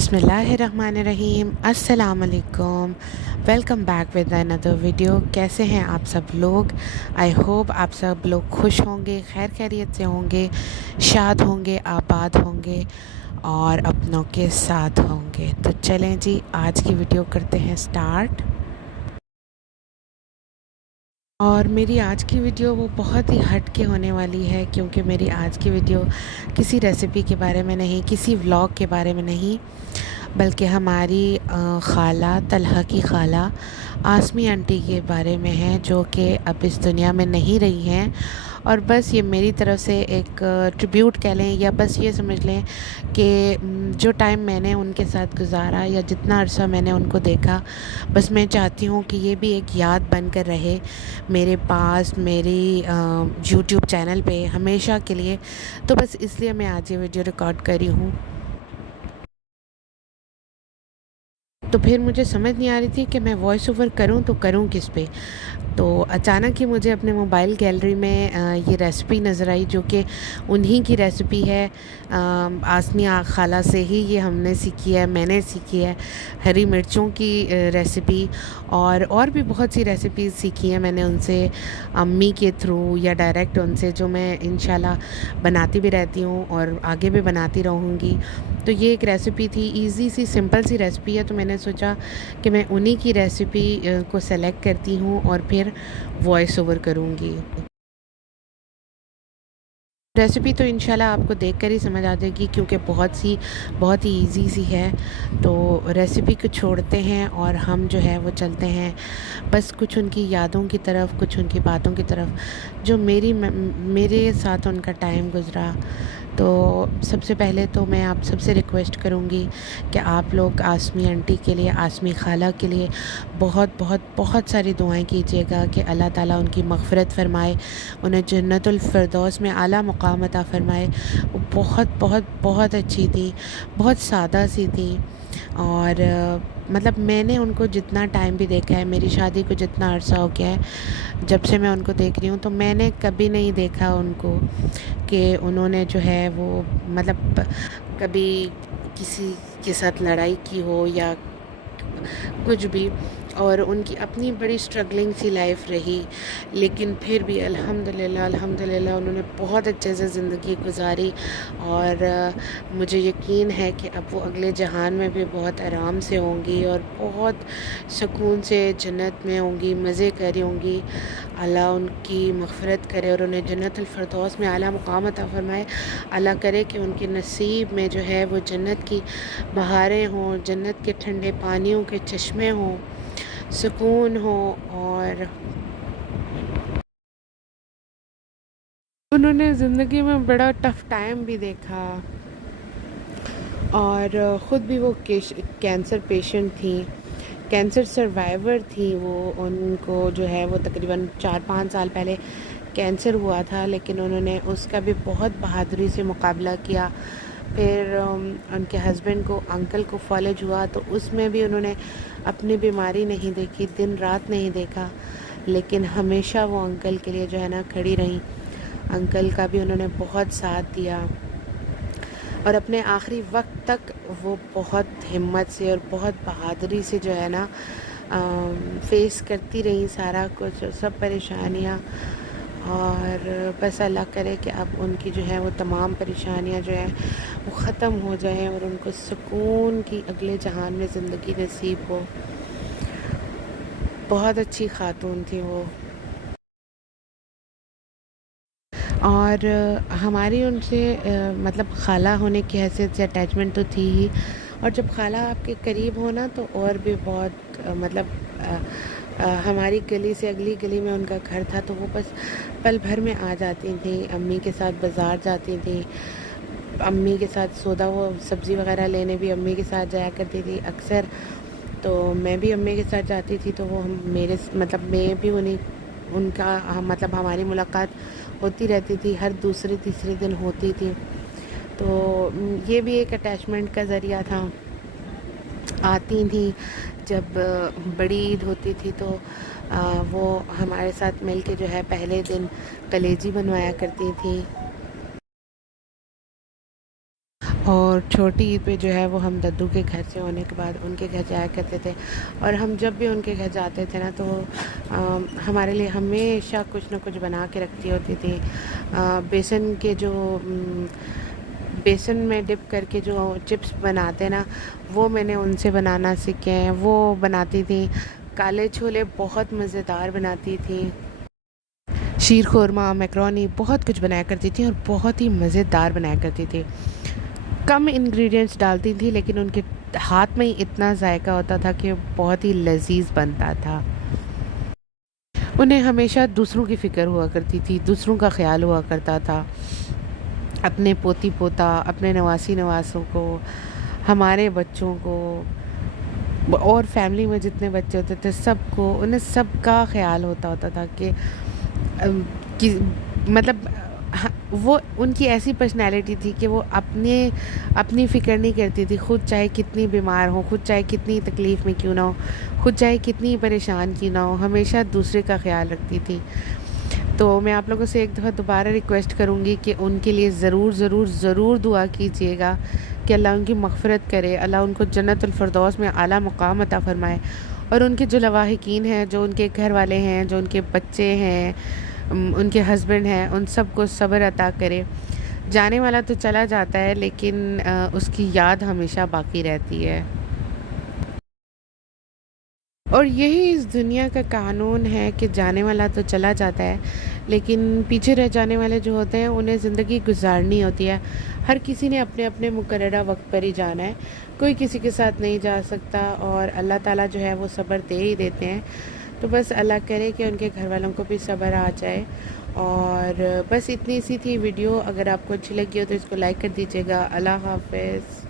बिस्मिल्लाहिर्रहमानिर्रहीम। अस्सलाम वालेकुम। Welcome back with another video. कैसे हैं आप सब लोग? आई होप आप सब लोग खुश होंगे, खैर खैरियत से होंगे, शाद होंगे, आबाद होंगे और अपनों के साथ होंगे। तो चलें जी, आज की वीडियो करते हैं स्टार्ट। और मेरी आज की वीडियो वो बहुत ही हट के होने वाली है, क्योंकि मेरी आज की वीडियो किसी रेसिपी के बारे में नहीं, किसी व्लॉग के बारे में नहीं, बल्कि हमारी खाला, तलहा की खाला आसमी आंटी के बारे में है, जो कि अब इस दुनिया में नहीं रही हैं। और बस ये मेरी तरफ से एक ट्रिब्यूट कह लें, या बस ये समझ लें कि जो टाइम मैंने उनके साथ गुजारा या जितना अरसा मैंने उनको देखा, बस मैं चाहती हूँ कि ये भी एक याद बन कर रहे मेरे पास, मेरी यूट्यूब चैनल पे हमेशा के लिए। तो बस इसलिए मैं आज ये वीडियो रिकॉर्ड कर रही हूँ। तो फिर मुझे समझ नहीं आ रही थी कि मैं वॉइस ओवर करूँ तो करूँ किस पे। तो अचानक ही मुझे अपने मोबाइल गैलरी में ये रेसिपी नज़र आई, जो कि उन्हीं की रेसिपी है। आसमी खाला से ही ये हमने सीखी है, मैंने सीखी है हरी मिर्चों की रेसिपी। और भी बहुत सी रेसिपीज़ सीखी हैं मैंने उनसे, अम्मी के थ्रू या डायरेक्ट उनसे, जो मैं इंशाल्लाह बनाती भी रहती हूँ और आगे भी बनाती रहूँगी। तो ये एक रेसिपी थी, इजी सी सिंपल सी रेसिपी है। तो मैंने सोचा कि मैं उन्हीं की रेसिपी को सेलेक्ट करती हूँ और फिर वॉइस ओवर करूँगी। रेसिपी तो इंशाल्लाह आपको देखकर ही समझ आ जाएगी, क्योंकि बहुत ही इजी सी है। तो रेसिपी को छोड़ते हैं और हम जो है वो चलते हैं बस कुछ उनकी यादों की तरफ, कुछ उनकी बातों की तरफ, जो मेरे साथ उनका टाइम गुज़रा। तो सबसे पहले तो मैं आप सबसे रिक्वेस्ट करूँगी कि आप लोग आसमी आंटी के लिए, आसमी खाला के लिए बहुत बहुत बहुत सारी दुआएं कीजिएगा कि अल्लाह ताला उनकी मग़फ़िरत फ़रमाए, उन्हें जन्नतुल फ़िरदौस में आला मुक़ाम अता फ़रमाए। वो बहुत बहुत बहुत अच्छी थी, बहुत सादा सी थी। और मतलब मैंने उनको जितना टाइम भी देखा है, मेरी शादी को जितना अरसा हो गया है जब से मैं उनको देख रही हूँ, तो मैंने कभी नहीं देखा उनको कि उन्होंने जो है वो मतलब कभी किसी के साथ लड़ाई की हो या कुछ भी। और उनकी अपनी बड़ी स्ट्रगलिंग सी लाइफ रही, लेकिन फिर भी अल्हम्दुलिल्लाह अल्हम्दुलिल्लाह उन्होंने बहुत अच्छे से ज़िंदगी गुजारी। और मुझे यकीन है कि अब वो अगले जहान में भी बहुत आराम से होंगी और बहुत सुकून से जन्नत में होंगी, मज़े कर रही होंगी। अल्लाह उनकी मग़फ़िरत करे और उन्हें जन्नतुल फ़िरदौस में आला मुक़ाम अता फ़रमाए। अल्लाह करे कि उनके नसीब में जो है वो जन्नत की बहारें हों, जन्नत के ठंडे पानियों के चश्मे हों, सुकून हो। और उन्होंने ज़िंदगी में बड़ा टफ़ टाइम भी देखा, और ख़ुद भी वो कैंसर पेशेंट थी, कैंसर सर्वाइवर थी वो। उनको जो है वो तकरीबन 4-5 साल पहले कैंसर हुआ था, लेकिन उन्होंने उसका भी बहुत बहादुरी से मुकाबला किया। फिर उनके हस्बैंड को, अंकल को फॉलेज हुआ, तो उसमें भी उन्होंने अपनी बीमारी नहीं देखी, दिन रात नहीं देखा, लेकिन हमेशा वो अंकल के लिए जो है ना खड़ी रहीं। अंकल का भी उन्होंने बहुत साथ दिया और अपने आखिरी वक्त तक वो बहुत हिम्मत से और बहुत बहादुरी से जो है ना फेस करती रही सारा कुछ, सब परेशानियाँ। और बस अल्लाह करे कि अब उनकी जो है वो तमाम परेशानियाँ जो हैं वो ख़त्म हो जाएं और उनको सुकून की अगले जहान में ज़िंदगी नसीब हो। बहुत अच्छी खातून थी वो। और हमारी उनसे मतलब खाला होने की हैसियत से अटैचमेंट तो थी ही, और जब खाला आपके करीब हो ना तो और भी बहुत मतलब हमारी गली से अगली गली में उनका घर था, तो वो बस पल भर में आ जाती थी। अम्मी के साथ बाज़ार जाती थी, अम्मी के साथ सौदा वो सब्ज़ी वगैरह लेने भी अम्मी के साथ जाया करती थी अक्सर। तो मैं भी अम्मी के साथ जाती थी, तो वो हम मेरे मतलब मैं भी उन्हीं उनका मतलब हमारी मुलाकात होती रहती थी, हर दूसरे तीसरे दिन होती थी। तो ये भी एक अटैचमेंट का ज़रिया था। आती थी जब बड़ी ईद होती थी, तो वो हमारे साथ मिल के जो है पहले दिन कलेजी बनवाया करती थी। اور چھوٹی عید پہ جو ہے وہ ہم ددو کے گھر سے ہونے کے بعد ان کے گھر جایا کرتے تھے، اور ہم جب بھی ان کے گھر جاتے تھے نا تو ہمارے لیے ہمیشہ کچھ نہ کچھ بنا کے رکھتی ہوتی تھی۔ بیسن کے جو بیسن میں ڈپ کر کے جو چپس بناتے نا، وہ میں نے ان سے بنانا سیکھے ہیں، وہ بناتی تھی۔ کالے چھولے بہت مزیدار بناتی تھی، شیر خورما، میکرونی، بہت کچھ بنایا کرتی تھی اور بہت ہی مزیدار بنایا کرتی تھی۔ کم انگریڈینٹس ڈالتی تھی لیکن ان کے ہاتھ میں ہی اتنا ذائقہ ہوتا تھا کہ بہت ہی لذیذ بنتا تھا۔ انہیں ہمیشہ دوسروں کی فکر ہوا کرتی تھی، دوسروں کا خیال ہوا کرتا تھا، اپنے پوتی پوتا، اپنے نواسی نواسوں کو، ہمارے بچوں کو، اور فیملی میں جتنے بچے ہوتے تھے سب کو، انہیں سب کا خیال ہوتا تھا کہ مطلب وہ ان کی ایسی پرسنالٹی تھی کہ وہ اپنی فکر نہیں کرتی تھی، خود چاہے کتنی بیمار ہو، خود چاہے کتنی تکلیف میں کیوں نہ ہو، خود چاہے کتنی پریشان کیوں نہ ہو، ہمیشہ دوسرے کا خیال رکھتی تھی۔ تو میں آپ لوگوں سے ایک دفعہ دوبارہ ریکویسٹ کروں گی کہ ان کے لیے ضرور ضرور ضرور دعا کیجیے گا کہ اللہ ان کی مغفرت کرے، اللہ ان کو جنت الفردوس میں اعلیٰ مقام عطا فرمائے، اور ان کے جو لواحقین ہیں، جو ان کے گھر والے ہیں، جو ان کے بچے ہیں، ان کے ہسبینڈ ہیں، ان سب کو صبر عطا کرے۔ جانے والا تو چلا جاتا ہے لیکن اس کی یاد ہمیشہ باقی رہتی ہے، اور یہی اس دنیا کا قانون ہے کہ جانے والا تو چلا جاتا ہے لیکن پیچھے رہ جانے والے جو ہوتے ہیں انہیں زندگی گزارنی ہوتی ہے۔ ہر کسی نے اپنے اپنے مقررہ وقت پر ہی جانا ہے، کوئی کسی کے ساتھ نہیں جا سکتا، اور اللہ تعالیٰ جو ہے وہ صبر دے ہی دیتے ہیں۔ تو بس اللہ کرے کہ ان کے گھر والوں کو بھی صبر آ جائے۔ اور بس اتنی سی تھی ویڈیو، اگر آپ کو اچھی لگی ہو تو اس کو لائک کر دیجیے گا۔ اللہ حافظ۔